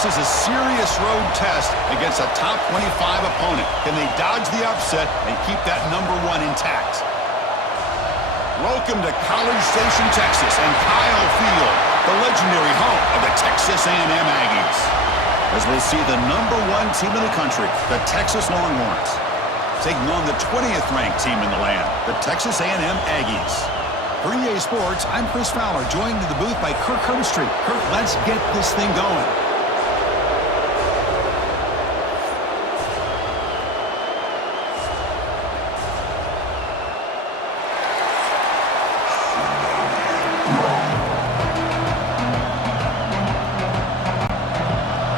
faces a serious road test against a top 25 opponent. Can they dodge the upset and keep that #1 intact? Welcome to College Station, Texas, and Kyle Field, the legendary home of the Texas A&M Aggies. As we'll see the #1 team in the country, the Texas Longhorns, taking on the 20th ranked team in the land, the Texas A&M Aggies. For EA Sports, I'm Chris Fowler, joined in the booth by Kirk Herbstreit. Kirk, let's get this thing going.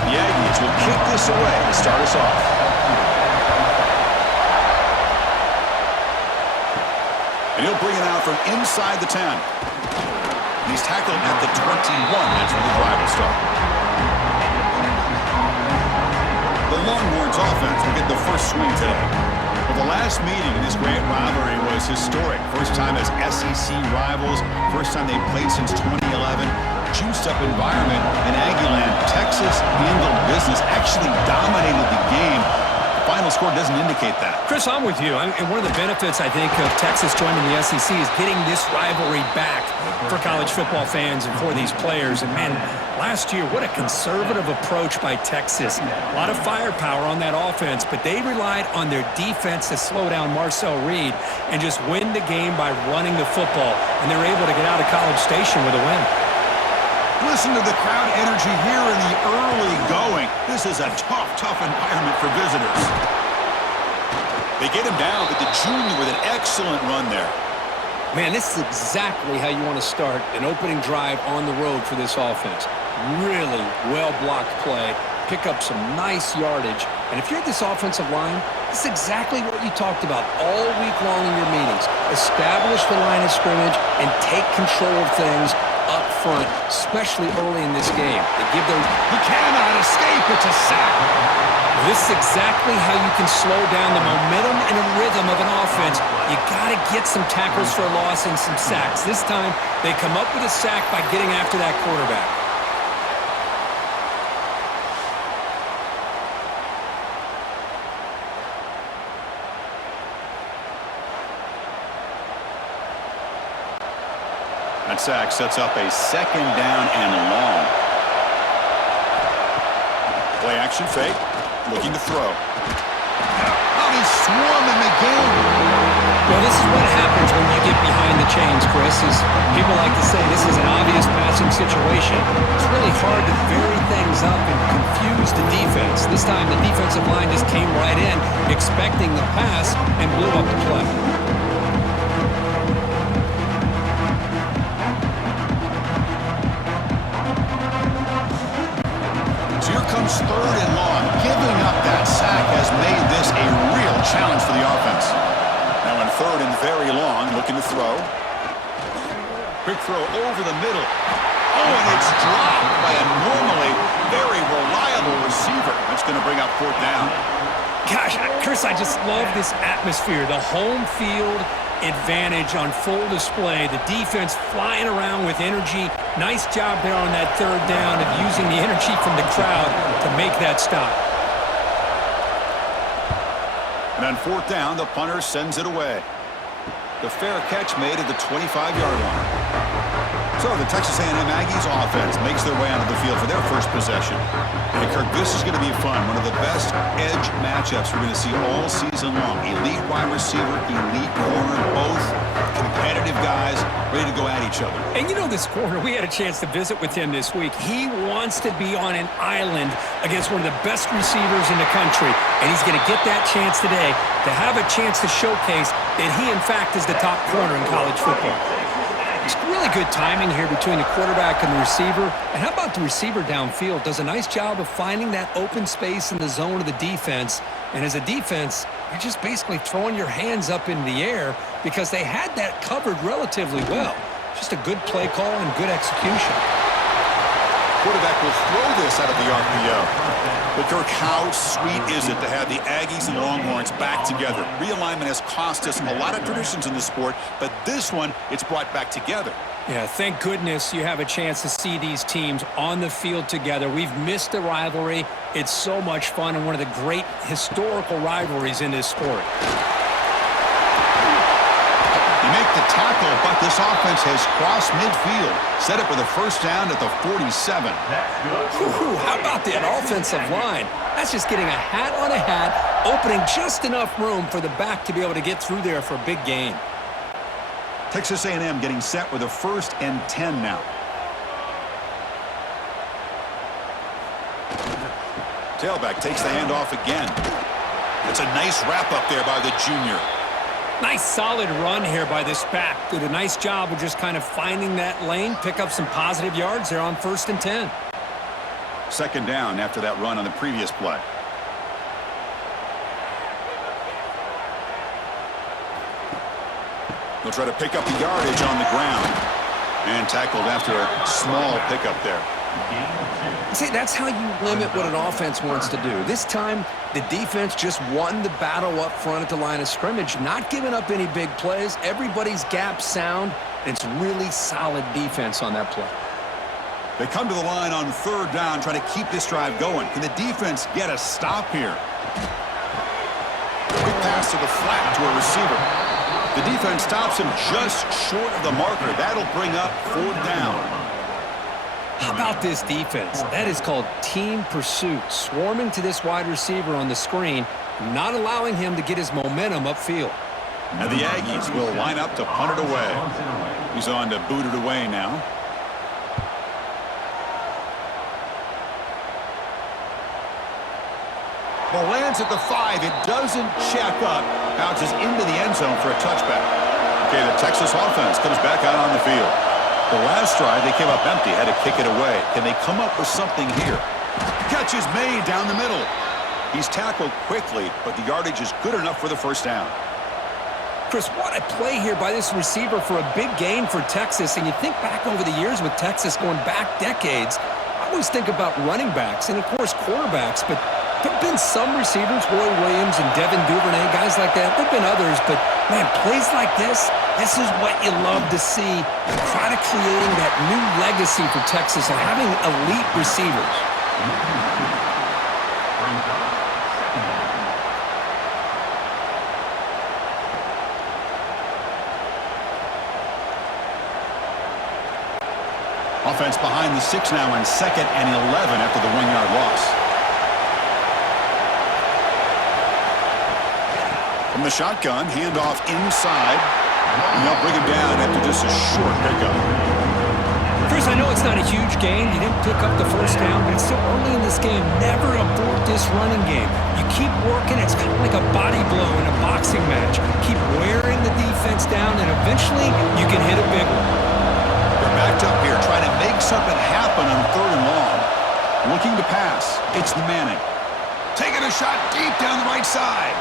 The Aggies will kick this away to start us off. And he'll bring it out from inside the 10. He's tackled at the 21. That's where the drive will start. The Longhorns offense will get the first swing today. Well, the last meeting in this great rivalry was historic. First time as SEC rivals. First time they played since 2011. Juiced up environment in Aggieland. Texas handled business, actually dominated the game. Final score doesn't indicate that. Chris, I'm with you. And one of the benefits, I think, of Texas joining the SEC is getting this rivalry back for college football fans and for these players. And, man, last year, what a conservative approach by Texas. A lot of firepower on that offense, but they relied on their defense to slow down Marcel Reed and just win the game by running the football. And they're able to get out of College Station with a win. Listen to the crowd energy here in the early going. This is a tough environment for visitors. They get him down, but the junior with an excellent run there. Man, this is exactly how you want to start an opening drive on the road for this offense. Really well-blocked play, pick up some nice yardage. And if you're this offensive line, this is exactly what you talked about all week long in your meetings. Establish the line of scrimmage and take control of things up front, especially early in this game. They give their... He cannot escape. It's a sack. This is exactly how you can slow down the momentum and a rhythm of an offense. You got to get some tackles for a loss and some sacks. This time, they come up with a sack by getting after that quarterback. That sack sets up a 2nd down and long. Play action fake. Looking to throw. Oh, he's swarming the game. Well, this is what happens when you get behind the chains, Chris. As people like to say, this is an obvious passing situation. It's really hard to vary things up and confuse the defense. This time, the defensive line just came right in, expecting the pass, and blew up the play. Comes 3rd and long. Giving up that sack has made this a real challenge for the offense. Now in 3rd and very long, looking to throw. Quick throw over the middle. Oh, and it's dropped by a normally very reliable receiver. That's going to bring up 4th down. Gosh, Chris, I just love this atmosphere. The home field advantage on full display. The defense flying around with energy. Nice job there on that 3rd down of using the energy from the crowd to make that stop. And on 4th down, the punter sends it away. The fair catch made at the 25-yard line. So the Texas A&M Aggies offense makes their way onto the field for their first possession. And Kirk, this is going to be fun. One of the best edge matchups we're going to see all season long. Elite wide receiver, elite corner, both competitive guys ready to go at each other. And you know this corner, we had a chance to visit with him this week. He wants to be on an island against one of the best receivers in the country. And he's going to get that chance today to have a chance to showcase that he, in fact, is the top corner in college football. It's really good timing here between the quarterback and the receiver. And how about the receiver downfield? Does a nice job of finding that open space in the zone of the defense. And as a defense, you're just basically throwing your hands up in the air because they had that covered relatively well. Just a good play call and good execution. Quarterback will throw this out of the RPO. But Kirk, how sweet is it to have the Aggies and Longhorns back together? Realignment has cost us a lot of traditions in the sport, but this one, it's brought back together. Yeah, thank goodness you have a chance to see these teams on the field together. We've missed the rivalry. It's so much fun and one of the great historical rivalries in this sport. They make the tackle, but this offense has crossed midfield. Set up with a first down at the 47. Whew, how about that offensive line? That's just getting a hat on a hat, opening just enough room for the back to be able to get through there for a big gain. Texas A&M getting set with a 1st and 10 now. Tailback takes the handoff again. It's a nice wrap up there by the junior. Nice solid run here by this back. Did a nice job of just kind of finding that lane, pick up some positive yards there on 1st and 10. 2nd down after that run on the previous play. They'll try to pick up the yardage on the ground. And tackled after a small pickup there. See, that's how you limit what an offense wants to do. This time, the defense just won the battle up front at the line of scrimmage, not giving up any big plays. Everybody's gap sound. It's really solid defense on that play. They come to the line on 3rd down, trying to keep this drive going. Can the defense get a stop here? Quick pass to the flat to a receiver. The defense stops him just short of the marker. That'll bring up 4th down. How about this defense? That is called team pursuit. Swarming to this wide receiver on the screen, not allowing him to get his momentum upfield. And the Aggies will line up to punt it away. He's on to boot it away now. Ball lands at the 5. It doesn't check up. Bounces into the end zone for a touchback. Okay, the Texas offense comes back out on the field. The last drive, they came up empty, had to kick it away. Can they come up with something here? Catch is made down the middle. He's tackled quickly, but the yardage is good enough for the 1st down. Chris, what a play here by this receiver for a big gain for Texas. And you think back over the years with Texas going back decades, I always think about running backs and, of course, quarterbacks, but there have been some receivers, Roy Williams and Devin Duvernay, guys like that. There have been others, but, man, plays like this is what you love to see. Try to creating that new legacy for Texas and having elite receivers. Offense behind the 6 now on 2nd and 11 after the 1-yard loss. From the shotgun, handoff inside, and they'll bring him down after just a short pickup. Chris, I know it's not a huge gain. You didn't pick up the 1st down, but it's still early in this game. Never abort this running game. You keep working. It's kind of like a body blow in a boxing match. Keep wearing the defense down, and eventually you can hit a big one. They're backed up here, trying to make something happen on 3rd and long. Looking to pass. It's Manning. Taking a shot deep down the right side.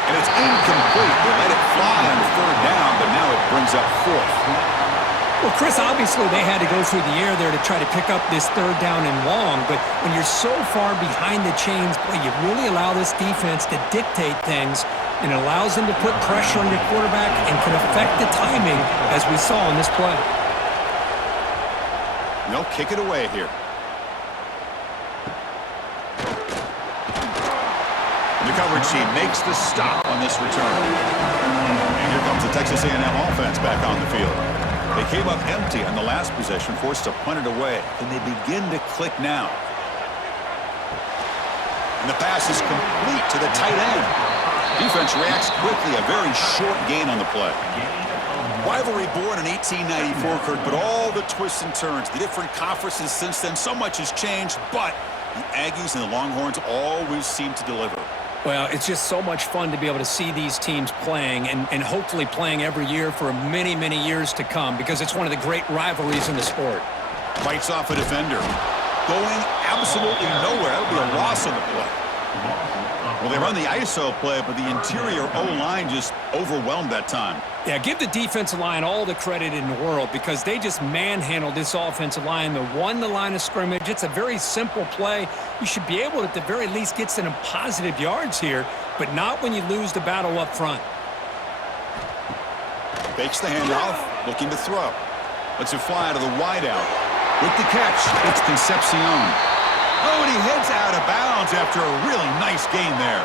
And it's incomplete. They let it fly on 3rd down, but now it brings up 4th. Well, Chris, obviously they had to go through the air there to try to pick up this 3rd down and long, but when you're so far behind the chains, boy, you really allow this defense to dictate things, and it allows them to put pressure on your quarterback and can affect the timing, as we saw in this play. And they'll kick it away here. The coverage team makes the stop on this return. And here comes the Texas A&M offense back on the field. They came up empty on the last possession, forced to punt it away. And they begin to click now. And the pass is complete to the tight end. Defense reacts quickly, a very short gain on the play. Rivalry born in 1894, Kurt, but all the twists and turns, the different conferences since then, so much has changed, but the Aggies and the Longhorns always seem to deliver. Well, it's just so much fun to be able to see these teams playing and hopefully playing every year for many, many years to come because it's one of the great rivalries in the sport. Fights off a defender. Going absolutely nowhere. That'll be a loss on the play. Well, they run the ISO play, but the interior O-line just overwhelmed that time. Yeah, give the defensive line all the credit in the world because they just manhandled this offensive line. They won the line of scrimmage. It's a very simple play. You should be able to, at the very least, get some positive yards here, but not when you lose the battle up front. Fakes the handoff, looking to throw. Lets it fly to the wideout. With the catch, it's Concepcion. Oh, and he heads out of bounds after a really nice gain there.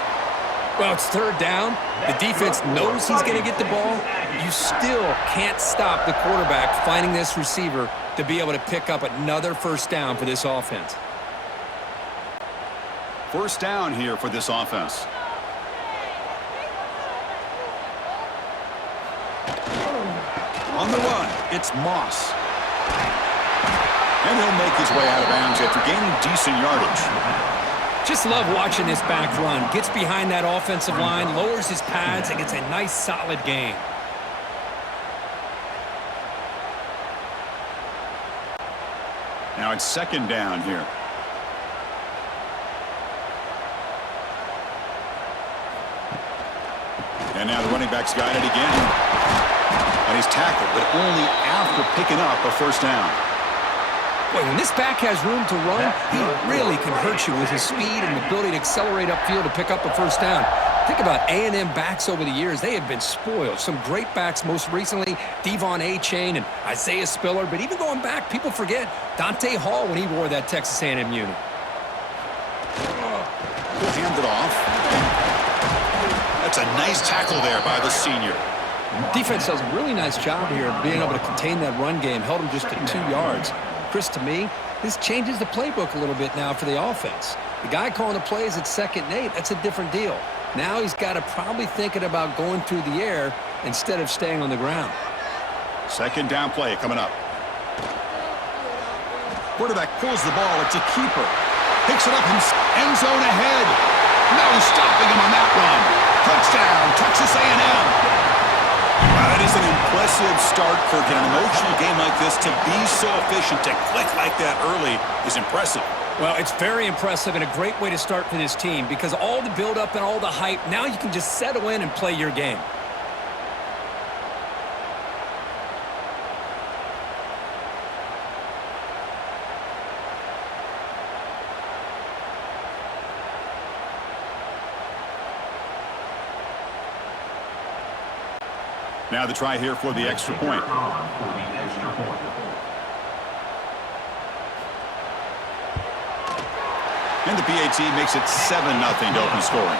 Well, it's third down. The defense knows he's going to get the ball. You still can't stop the quarterback finding this receiver to be able to pick up another first down for this offense. First down here for this offense. On the run, it's Moss. And he'll make his way out of bounds after gaining decent yardage. Just love watching this back run. Gets behind that offensive line, lowers his pads, and gets a nice, solid gain. Now it's second down here. And now the running back's got it again. And he's tackled, but only after picking up a first down. Boy, when this back has room to run, he really can hurt you with his speed and ability to accelerate upfield to pick up a first down. Think about A&M backs over the years. They have been spoiled. Some great backs, most recently, Devon A-Chain and Isaiah Spiller. But even going back, people forget Dante Hall when he wore that Texas A&M unit. We'll hand it off. That's a nice tackle there by the senior. Defense does a really nice job here of being able to contain that run game. Held him just to 2 yards. Chris, to me, this changes the playbook a little bit now for the offense. The guy calling the plays at 2nd and 8, that's a different deal. Now he's got to probably thinking about going through the air instead of staying on the ground. Second down play coming up. Quarterback pulls the ball. It's a keeper. Picks it up in end zone ahead. No stopping him on that run. Touchdown, Texas A&M. That is an impressive start, Kirk. In an emotional game like this, to be so efficient, to click like that early is impressive. Well, it's very impressive and a great way to start for this team because all the build-up and all the hype, now you can just settle in and play your game. Now the try here for the extra point. And the PAT makes it 7-0 to open scoring.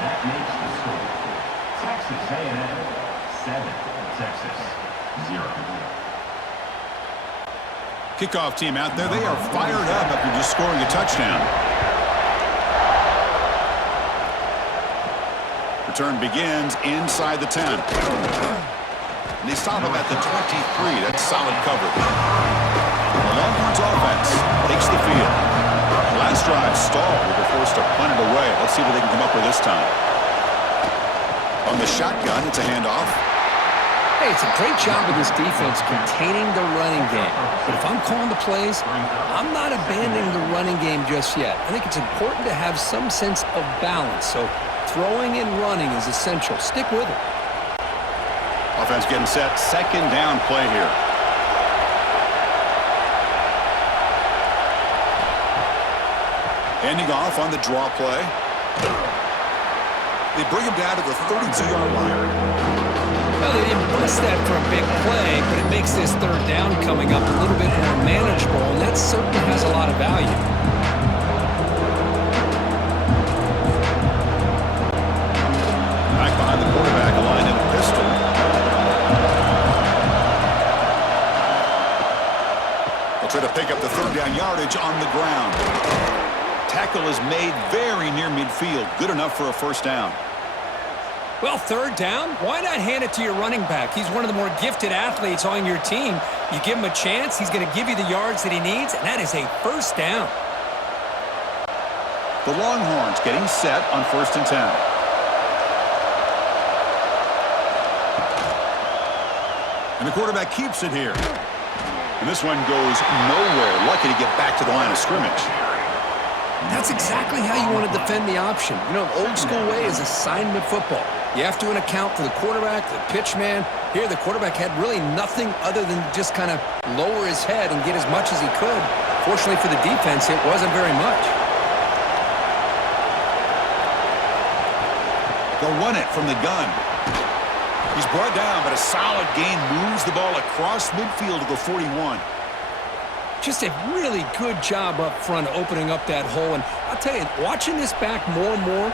That makes the score Texas A&M 7, Texas 0. Kickoff team out there. They are fired up after just scoring a touchdown. Return begins inside the 10. And they stop him at the 23. That's solid coverage. The Longhorns offense takes the field. Last drive stalled. They were forced to punt it away. Let's see what they can come up with this time. On the shotgun, it's a handoff. Hey, it's a great job of this defense containing the running game. But if I'm calling the plays, I'm not abandoning the running game just yet. I think it's important to have some sense of balance. So throwing and running is essential. Stick with it. Offense getting set. Second down play here. Handing off on the draw play. They bring him down to the 32-yard line. Well, they didn't bust that for a big play, but it makes this third down coming up a little bit more manageable, and that certainly has a lot of value. Back behind the quarterback, aligned in a pistol. They'll try to pick up the third down yardage on the ground. Tackle is made very near midfield. Good enough for a first down. Well, third down, why not hand it to your running back? He's one of the more gifted athletes on your team. You give him a chance, he's going to give you the yards that he needs, and that is a first down. The Longhorns getting set on 1st and 10. And the quarterback keeps it here. And this one goes nowhere. Lucky to get back to the line of scrimmage. That's exactly how you want to defend the option. You know, old school way is assignment football. You have to account for the quarterback, the pitch man. Here, the quarterback had really nothing other than just kind of lower his head and get as much as he could. Fortunately for the defense, it wasn't very much. They'll run it from the gun. He's brought down, but a solid gain moves the ball across midfield to the 41. Just a really good job up front opening up that hole. And I'll tell you, watching this back more and more,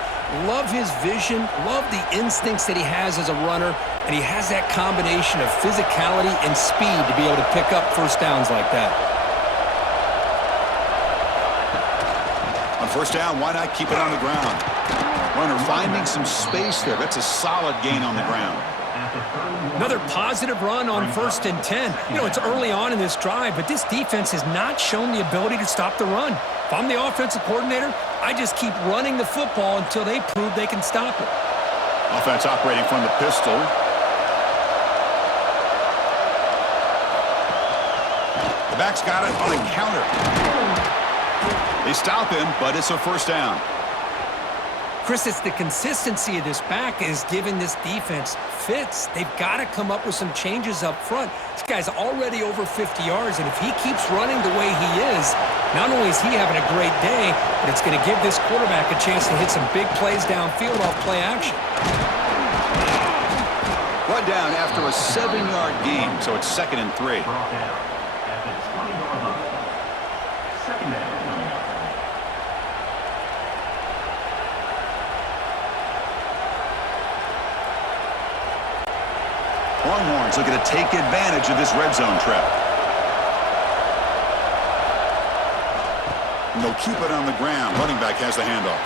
love his vision, love the instincts that he has as a runner, and he has that combination of physicality and speed to be able to pick up first downs like that. On first down, why not keep it on the ground? Runner finding some space there. That's a solid gain on the ground. Another positive run on 1st and 10. You know, it's early on in this drive, but this defense has not shown the ability to stop the run. If I'm the offensive coordinator, I just keep running the football until they prove they can stop it. Offense operating from the pistol. The back's got it on a counter. They stop him, but it's a first down. Chris, it's the consistency of this back is giving this defense fits. They've got to come up with some changes up front. This guy's already over 50 yards, and if he keeps running the way he is, not only is he having a great day, but it's going to give this quarterback a chance to hit some big plays downfield off play action. Brought down after a 7-yard gain, so it's 2nd and 3. Longhorns looking to take advantage of this red zone trap. And they'll keep it on the ground. Running back has the handoff.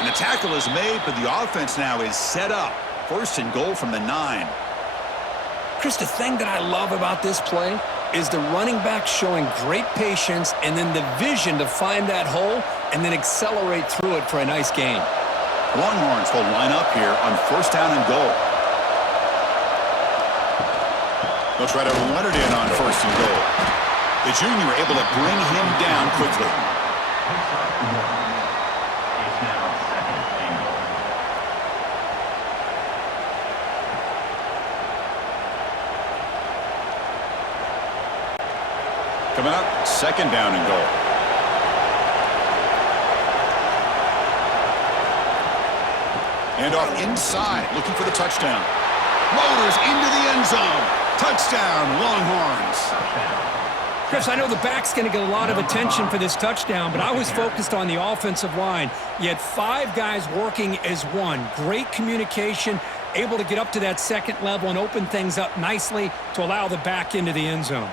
And the tackle is made, but the offense now is set up. 1st and goal from the 9. Chris, the thing that I love about this play is the running back showing great patience and then the vision to find that hole and then accelerate through it for a nice gain. Longhorns will line up here on 1st down and goal. They'll try to run it in on 1st and goal. The junior able to bring him down quickly. It's now 2nd and goal. Coming up, 2nd down and goal. And off inside, looking for the touchdown. Motors into the end zone. Touchdown, Longhorns. Chris, I know the back's going to get a lot of attention for this touchdown, but I was focused on the offensive line. You had 5 guys working as one. Great communication, able to get up to that 2nd level and open things up nicely to allow the back into the end zone.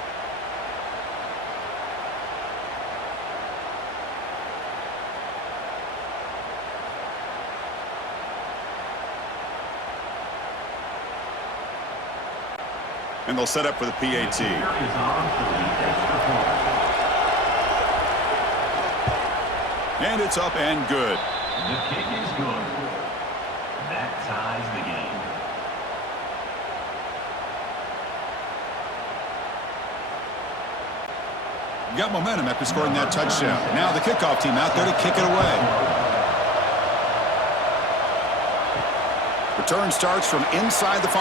And they'll set up for the PAT. And it's up and good. The kick is good. That ties the game. Got momentum after scoring that touchdown. Now the kickoff team out there to kick it away. Return starts from inside the 5.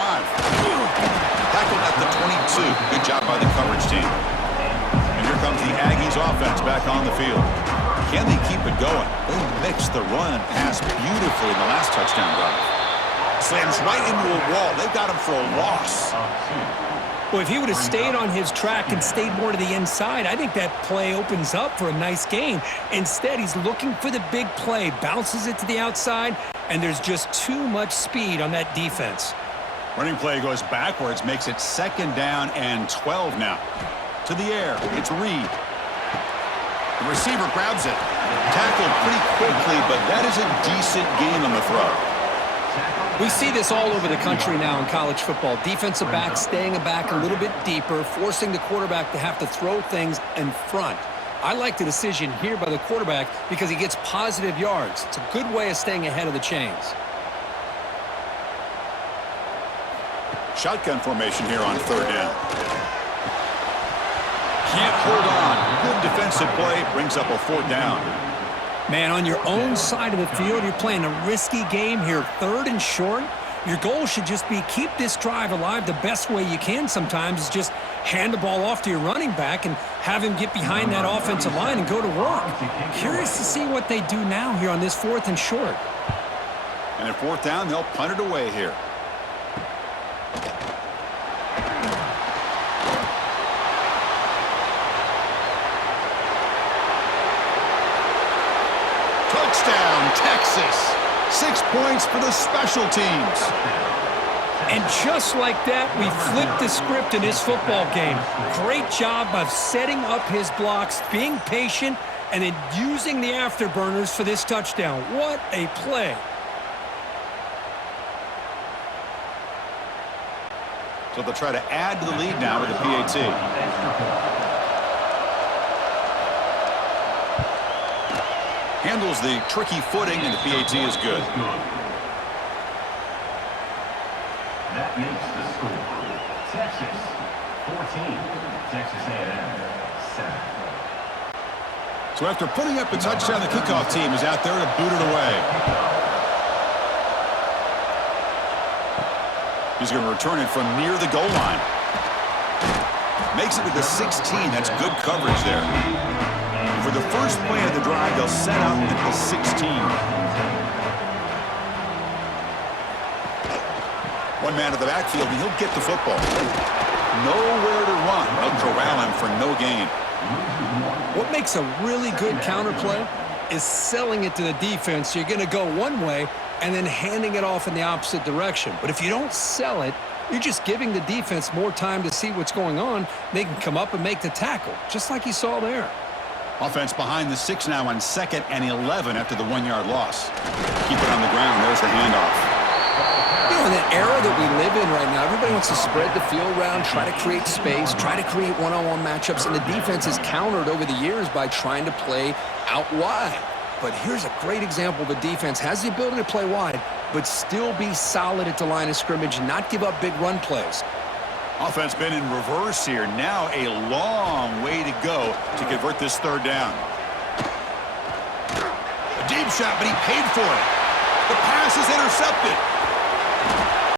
Tackled at the 22. Good job by the coverage team. And here comes the Aggies offense back on the field. Can they keep it going? They mixed the run and pass beautifully in the last touchdown drive. Slams right into a wall. They got him for a loss. Well, if he would have stayed on his track and stayed more to the inside, I think that play opens up for a nice gain. Instead, he's looking for the big play, bounces it to the outside, and there's just too much speed on that defense. Running play goes backwards, makes it 2nd down and 12 now. To the air, it's Reed. The receiver grabs it. Tackled pretty quickly, but that is a decent gain on the throw. We see this all over the country now in college football. Defensive backs staying back a little bit deeper, forcing the quarterback to have to throw things in front. I like the decision here by the quarterback because he gets positive yards. It's a good way of staying ahead of the chains. Shotgun formation here on 3rd down. Can't hold on. Good defensive play brings up a 4th down. Man, on your own side of the field, you're playing a risky game here, 3rd and short. Your goal should just be keep this drive alive the best way you can sometimes is just hand the ball off to your running back and have him get behind that offensive line and go to work. Curious to see what they do now here on this 4th and short. And at 4th down, they'll punt it away here. Touchdown, Texas. 6 points for the special teams. And just like that, we flipped the script in this football game. Great job of setting up his blocks, being patient, and then using the afterburners for this touchdown. What a play. So they'll try to add to the lead now with the PAT. Handles the tricky footing, and the PAT is good. That makes the score. Texas 14, Texas A&M 7. So after putting up a touchdown, the kickoff team is out there to boot it away. He's going to return it from near the goal line. Makes it to the 16. That's good coverage there. For the first play of the drive, they'll set up at the 16. One man at the backfield, and he'll get the football. Nowhere to run. They'll corral him for no gain. What makes a really good counterplay is selling it to the defense. You're going to go one way and then handing it off in the opposite direction. But if you don't sell it, you're just giving the defense more time to see what's going on. They can come up and make the tackle, just like you saw there. Offense behind the 6 now on 2nd and 11 after the 1-yard loss. Keep it on the ground. There's the handoff. You know, in that era that we live in right now, everybody wants to spread the field around, try to create space, try to create one-on-one matchups, and the defense has countered over the years by trying to play out wide. But here's a great example. The defense has the ability to play wide, but still be solid at the line of scrimmage, not give up big run plays. Offense been in reverse here. Now a long way to go to convert this 3rd down. A deep shot, but he paid for it. The pass is intercepted.